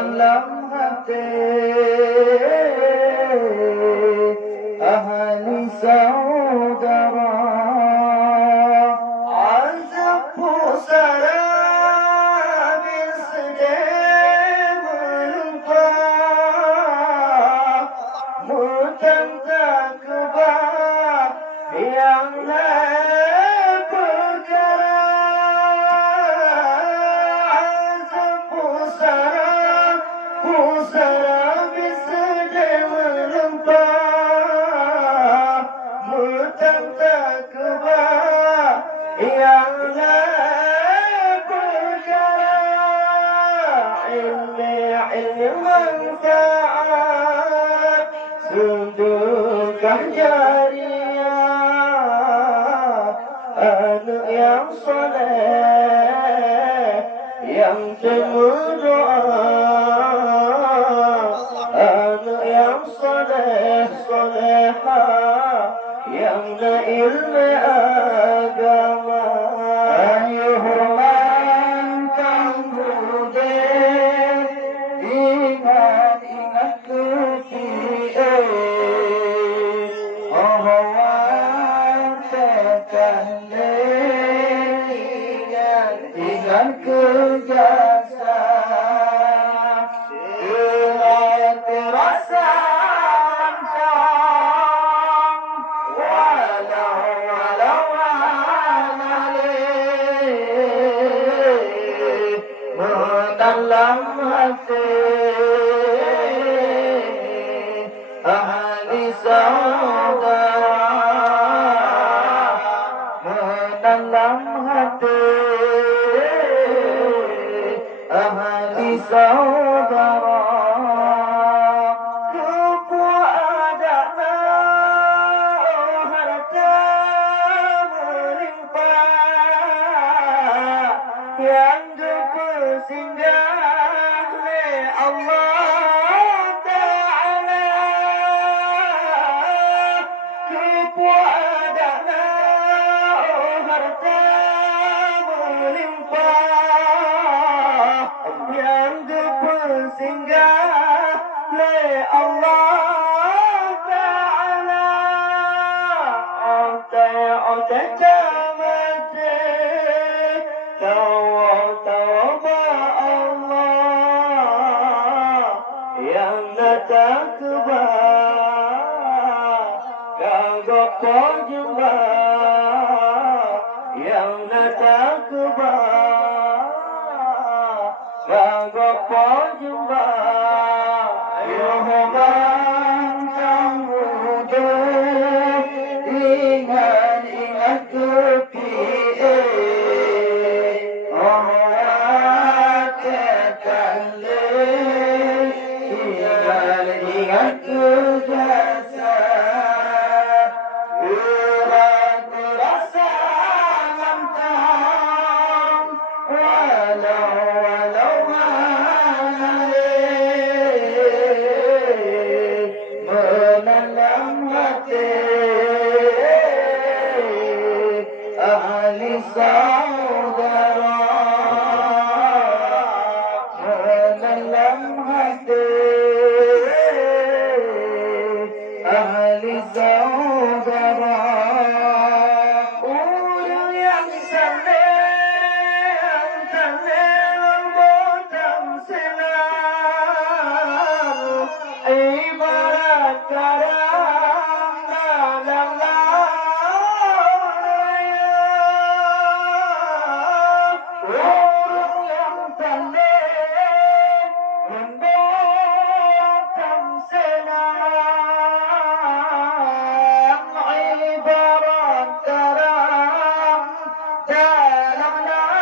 dalam hati ahli saudara azab pusara bersedih melumpah mutan takbah yang lain perkara azab pusara bersedih melumpah mutan takbah yang lain perkara ilmi manfaat sedekah jariah anak yang soleh yang temu doa anak yang soleh solehah yang ilmu agama ayuhman budi ingat ketika orang terkandung ingat kejasa dengan terasa dalam hati ahli saudara dalam hati ahli saudara yang bersinggah oleh Allah Ta'ala kepuadaan harta melimpah yang bersinggah oleh Allah Ta'ala otak camate tawa Allah yang takbah gagap jembah yang takbah gagap jembah Yohanan kamudu ingat kepi ingat kejasa terasa lantang walau menanam hati ahli saudara menanam hati ahli saudara orang yang saleh botang sinar ibarat karang dalam raya orang yang saleh botang sinar ibarat karang dalam raya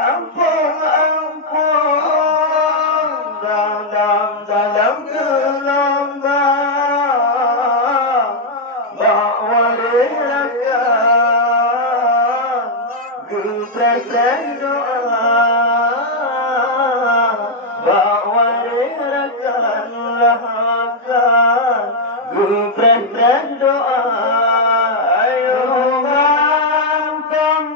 ampun dalam gelombang bawa relakan gebrakan doa bawa relakan lahakan gebrakan doa ayo ngantang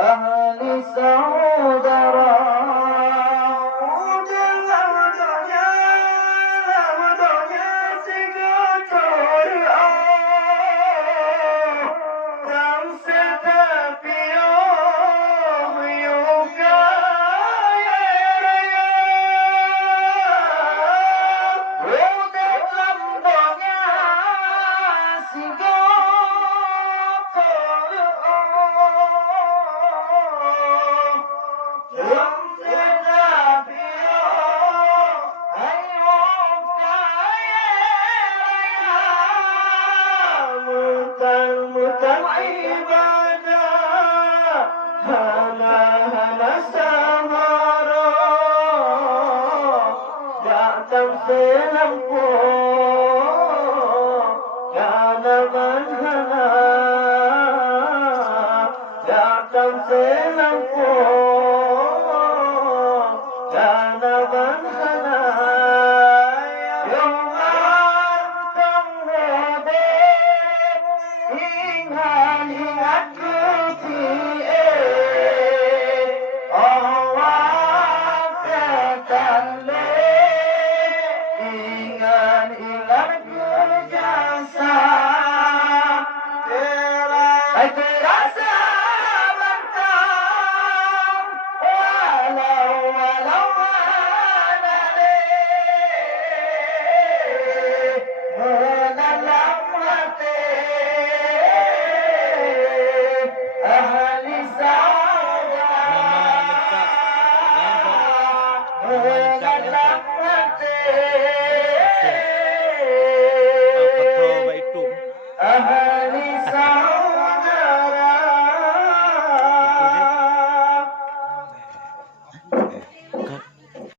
ahli saudara. Lamanya siga toria, tam setapio yuga ya. Udah lambangnya siga toria. Datang selampu